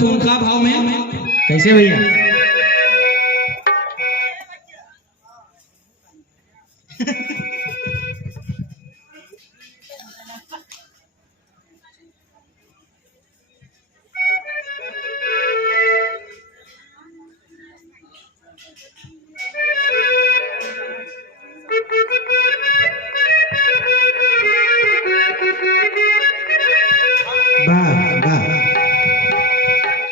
बोलत हूँ उनका भाव में कैसे भैया?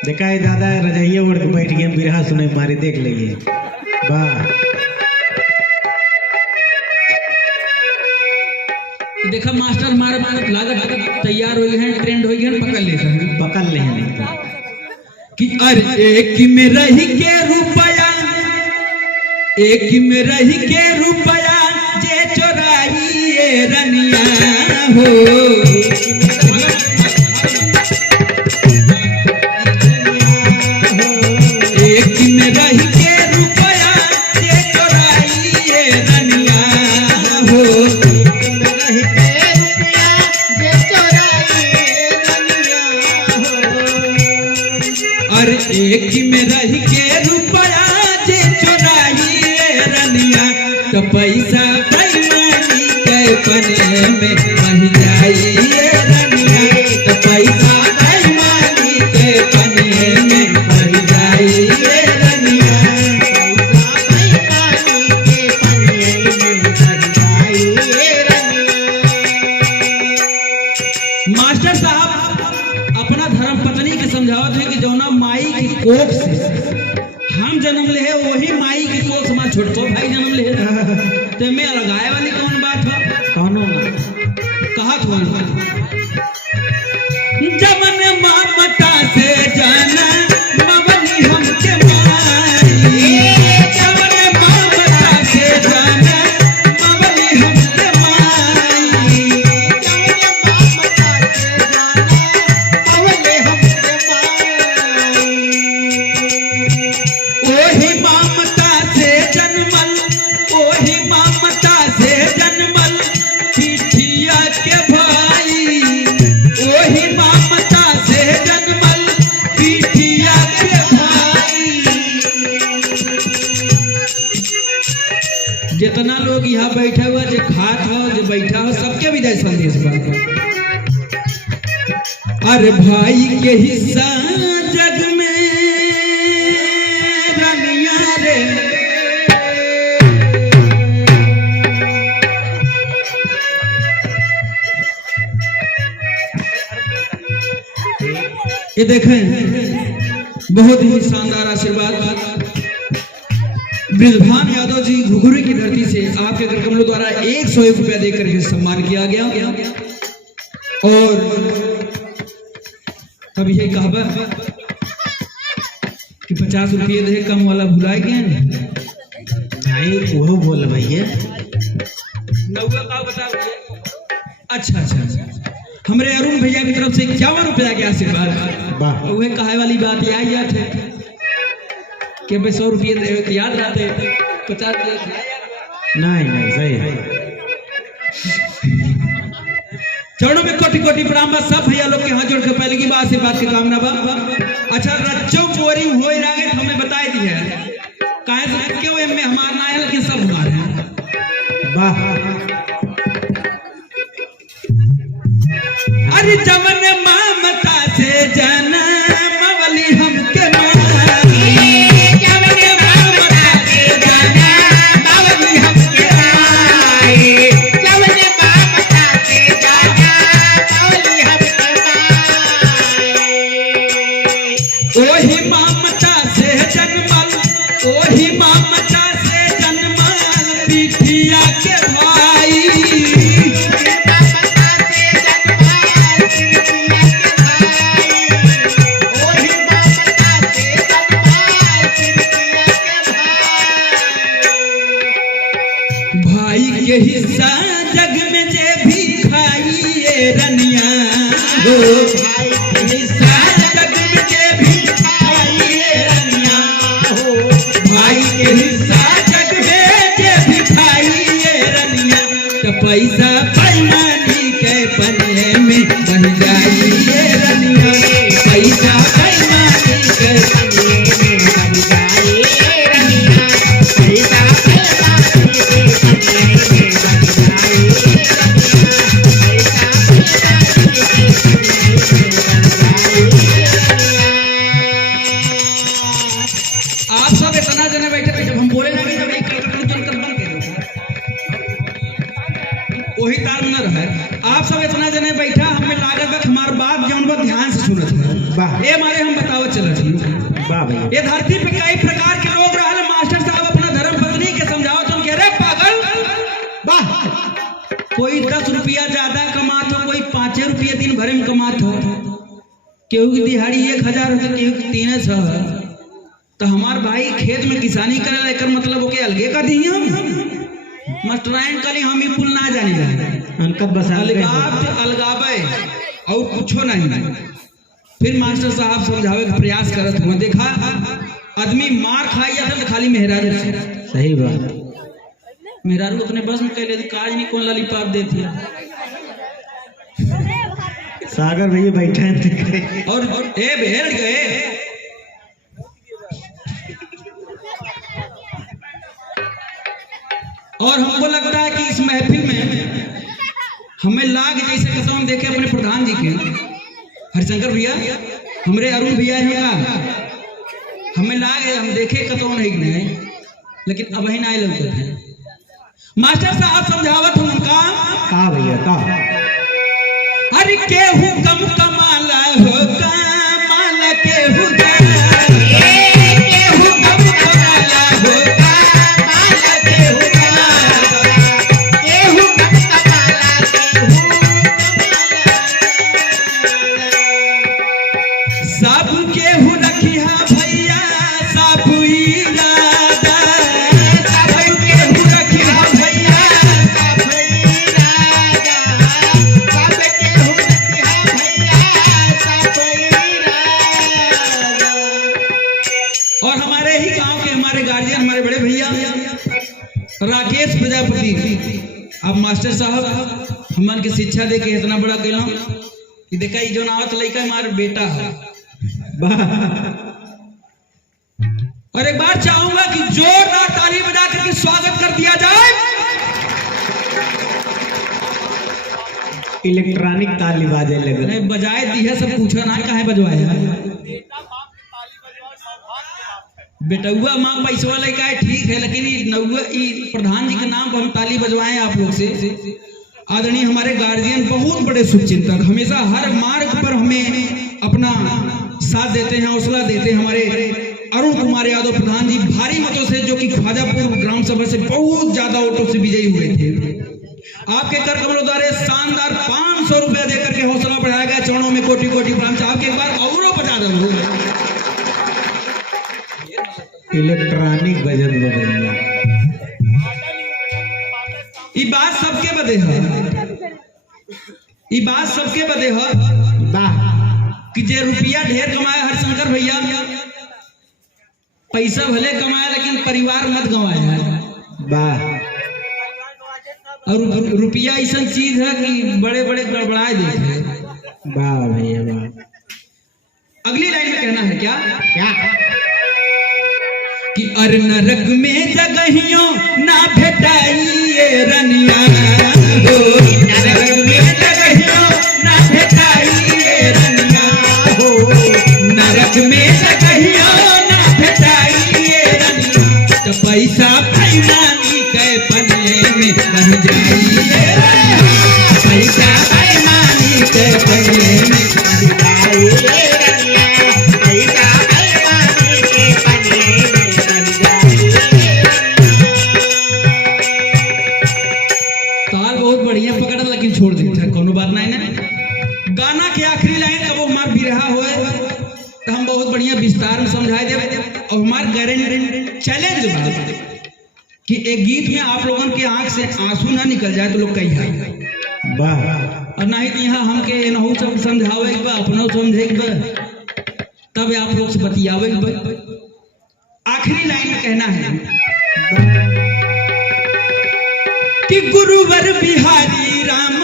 देखा है दादा रजाइया उड़ के बैठ गए बिरहा सुने मारे देख लिए। वाह देखा मास्टर हमारे लागत तैयार हुई है, ट्रेंड हुई है, पकड़ लेते हैं कि अरे एक में रही के रुपया, एक में रही के रुपया जे चोराई ये रनिया हो। एक में रह के रुपया जे चोराई रनिया तो पैसा बेईमानी के पने में बह जाई रनिया, तो पैसा बेईमानी के पने में बह जाई रनिया, पैसा बेईमानी के पने में बह जाई रनिया। मास्टर साहब अपना धर्म पत्नी के समझावत है कि जौना माई की कोख से हम जन्म ले है वही माई की कोख से हमारा छोटको भाई जन्म ले है, तो मैं लगाए वाली कौन बात हो? कौनो ना कहा था जमन ममता से जाना मवली हमके माई, जमन ममता से जाना मवली हमके माई, ओही ममता से जन्मल, ओही ममता से जन्मल पिठिया के भाई, ओही ममता से जन्मल पिठिया के भाई। जितना लोग यहाँ बैठा हुआ जो खात हो जो बैठा हो सबके भी दे संदेश बन। अरे भाई के हिस्सा जग में रनिया रे, ये देखें बहुत ही शानदार आशीर्वाद ब्रिजभान यादव जी घुघुरी की धरती से आपके घर कमलों द्वारा 101 रुपया देकर के सम्मान किया गया। और अब यही कहावत कि 50 रुपये दे कम वाला भुलाए गए नहीं वो बोल भैया अच्छा अच्छा अच्छा हमारे अरुण भैया की तरफ से 51 रुपया के आशीर्वाद। वह कहे वाली बात यही याद है कि 100 रुपये दे याद रहते 50 नहीं नहीं सही है। चरणों में कोटि कोटि प्रणाम बा सब भैया लोग के हाथ जोड़ के पहले की बात से बात की कामना बा। अच्छा रच्चो बोरिंग हो रहा है हमें बताई दी है काहे से क्यों में हमार ना है लेकिन सब हमारे हैं। वाह अरे जमन ममता से जाना मवली हमके माई, जमन ममता से जाना मवली हमके माई, जमन ममता से जाना मवली हमके माई। ओही ममता से जन्मल, ओही ममता से जन्मल पिठिया के भाई, भाई के हिस्सा जग में जे भी खाइए रनिया हो, भाई के हिस्सा जग में जे भी खाइए रनिया हो, भाई के हिस्सा जग में जे भी खाइए रनिया, तो पैसा बेईमानी के पने में बह जाइए रनिया, पैसा बेईमानी वाह भैया। ये धरती पे कई प्रकार के लोग रहल। मास्टर साहब अपना धर्म पत्नी के समझाओ तुम कह रहे पागल वाह। कोई 10 रुपया ज्यादा कमात हो, कोई 5 रुपया दिन भर में कमात हो, केहू की दिहाड़ी 1000 हो तो केहू की 300 है। तो हमार भाई खेत में किसानी करे एकर मतलब ओके अलगे कर दिए हम मास्टराइन कली हम ही पुल ना जानी रहे उनका बस अलगावे और कुछो नहीं। फिर मास्टर साहब समझावे का प्रयास करत हुए देखा आदमी मार खाई जाता तो खाली मेहरारू से। सही बात। मेहरारू अपने बस में कह लेती काज नहीं कौन लॉलीपॉप देती है। सागर भैया बैठे हैं और ए भेड़ गए और हमको लगता है कि इस महफिल में हमें लाग जैसे कसम देखे अपने प्रधान जी के हरिशंकर भैया हमारे अरुण भैया का हमें लाग हम देखे कतौ नहीं लेकिन अब ही ना लगते थे। मास्टर साहब समझावत हूँ उनका का भैया का अरे केहू कम कमाला हो कमाला केहू राकेश प्रजापति। अब मास्टर साहब हमन के शिक्षा दे के इतना बड़ा कैला कि देखा जो नावत लड़का हमारा बेटा है। और एक बार चाहूंगा कि जोरदार ताली बजा करके स्वागत कर दिया जाए। इलेक्ट्रॉनिक ताली बाजे लगे नहीं बजाए दी है सब पूछा ना कहे बजवाया बेटुआ माँ पैसवा लेके आए ठीक है लेकिन नौवा प्रधान जी के नाम पर हम ताली बजवाएं आप लोग से। आदरणीय हमारे गार्जियन बहुत बड़े शुभचिंतक हमेशा हर मार्ग पर हमें अपना साथ देते हैं हौसला देते हैं। हमारे अरुण कुमार यादव प्रधान जी भारी मतों से जो कि ख्वाजापुर ग्राम सभा से बहुत ज्यादा वोटों से विजयी हुए थे। आपके कर कमलों द्वारा शानदार 500 रुपया देकर के हौसला बढ़ाया गया। चरणों में कोटि कोटि प्रणाम। आपके एक बार और बता दो इलेक्ट्रॉनिक बजन बदलिया ई बात सबके बदे है। ई बात सबके बदे है कि जे रुपया ढेर कमाया हरिशंकर भैया पैसा भले कमाया लेकिन परिवार मत गंवाया वाह। और रुपया ऐसा चीज है कि बड़े बड़े गड़बड़ाए देते। वाह भैया वाह। अगली लाइन में कहना है क्या क्या कि अर नरक में जगहियों ना भेटाइए रनिया हो। नरक में जगहियों ना भेटाइए रनिया हो। नरक में जगहियों ना भेटाइए रनिया तो पैसा पैमानी के पन्ने में बन जाइए रनिया। पैसा पैमानी के पन्ने में बन जाइए रनिया। पैसा पैमानी के पन्ने में ताल बहुत बढ़िया पकड़ा लेकिन छोड़ देता है कोनो बात नहीं ना। गाना के आखिरी लाइन अब हमार बिरहा होए तो हम बहुत बढ़िया विस्तार में समझाए दे और हमार गारंटी चैलेंज बा कि एक गीत में आप लोगों के आंख से आंसू ना निकल जाए तो लोग कही है वाह। और नहीं तो यहाँ हमके एनहू सब समझावे बा अपना समझे बा तब आप लोग से बतियावे बा। आखिरी लाइन में कहना है कि गुरुवर बिहारी राम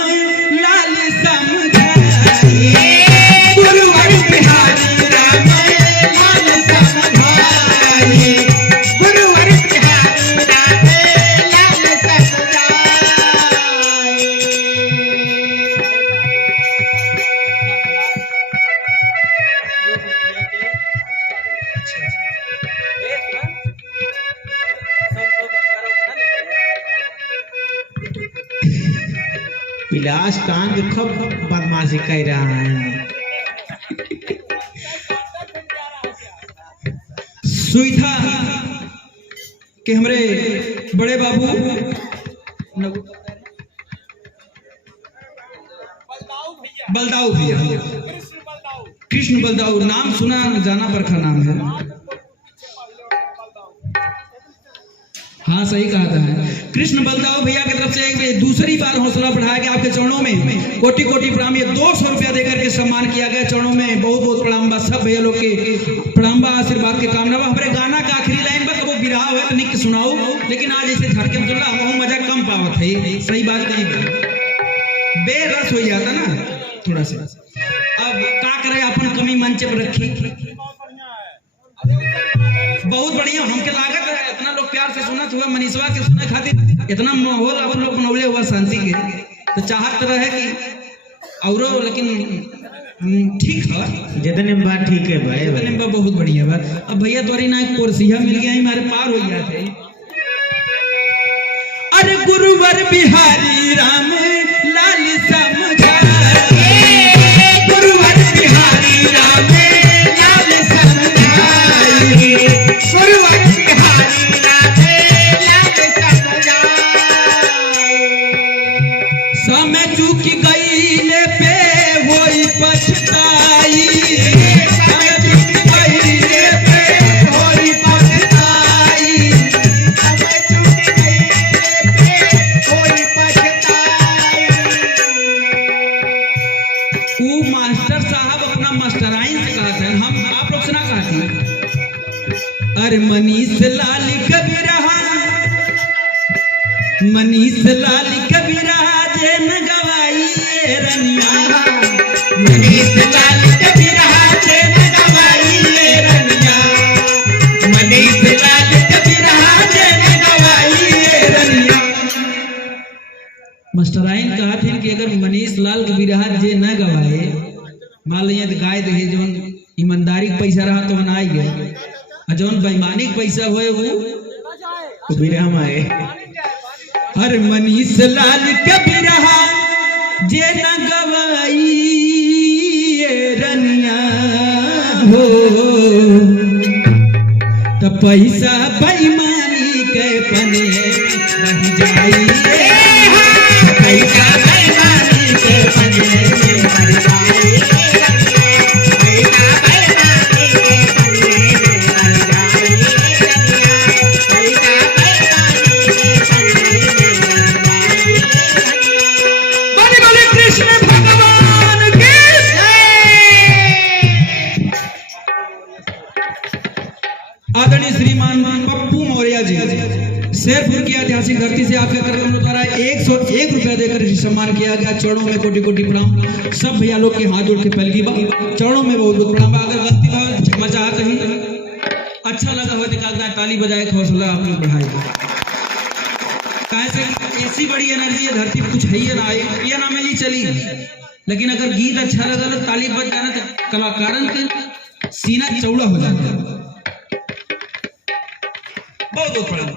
लाल समझाए। गुरुवर बिहारी राम लाल समझाए। गुरुवर बिहारी राम लाल समझाए। पिलास टांग खूब बदमाशी कर रहा है। सुई था कि हमारे बड़े बाबू बलदाऊ भैया, कृष्ण बलदाऊ, नाम सुना जाना बरखा नाम है। हाँ सही कहा था। कृष्ण बलदाऊ भैया की तरफ से एक दूसरी बार हौसला बढ़ाया गया। आपके चरणों में कोटि कोटि प्रणाम। ये 200 रुपया देकर के सम्मान किया गया। चरणों में बहुत बहुत प्रणाम बा। सब भैया लोग के प्रणाम बा, आशीर्वाद के कामना बा। हमारे गाना का आखिरी लाइन बस वो बिरहा है तो निक सुनाओ, लेकिन आज ऐसे धड़के में चला हम मजा कम पावत है। सही बात कही, बेरस हो जाता ना थोड़ा सा। अब का करे, अपन कमी मंच पर रखी। बहुत बढ़िया, हमके लागत है इतना लोग प्यार से सुनत हुआ। मनीषवा के सुने खातिर इतना माहौल अपन लोग बनौले हुआ शांति के, तो चाहत रहे कि औरो, लेकिन ठीक है जितने में बात ठीक है भाई, जितने में बहुत बढ़िया बात। अब भैया तोरी ना एक कोरसिया मिल गया, हमारे पार हो गया थे। अरे गुरुवर बिहारी राम लाल समझाए, गुरुवर बिहारी राम लाल समझाए, गुरुवर बिहारी राम लाल समझाए। समय चूक गईले पे होई पछताई, समय चूक गईले पे होई पछताई, समय चूक गईले पे होई पछताई। वो मास्टर साहब अपना मास्टराइन से कहा था, हम आप लोग से ना कहा थी। अरे मनीष लाल कभी रहा, मनीष लाल कभी रहा जे न गवाई रनिया, मनीष लाल कभी रहा जे न गवाई रनिया, मनीष लाल कभी रहा जे न गवाई रनिया। मास्टराइन कहा थे कि अगर मनीष लाल कभी रहा जे न गवाए, मान लिया तो गाय दे जो ईमानदारी का पैसा रहा तो बनाई गए, और जो बेईमानी पैसा हुए वो बिरहा आए। हर मनीष लाल कभी रहा जे न गवाई रनिया हो, तो पैसा बेईमानी के पने बह जाई, पैसा बेईमानी के पने बह जाई, पैसा बेईमानी के पने बह जाई, पैसा बेईमानी के पने बह जाई। बोले बोले कृष्ण भगवान की जय। आदरणीय श्रीमान पप्पू मौर्य जी, शेरपुर की ऐतिहासिक धरती से आपके कार्यक्रम द्वारा 101 रुपया देकर सम्मान किया गया। चरणों में कोटि कोटि प्रणाम। सब भैया लोग के हाथ जोड़ के पहली बार चरणों में बहुत बहुत प्रणाम। अगर गलती हो क्षमा चाहते हैं, अच्छा लगा हो तो ताली बजाए, हौसला आप लोग बढ़ाए। कैसे ऐसी बड़ी एनर्जी है धरती पर, कुछ है ही ना आए ये ना मिली चली, लेकिन अगर गीत अच्छा लगा तो ताली बज जाना तो कलाकारन के सीना चौड़ा हो जाता है। बहुत बहुत प्रणाम।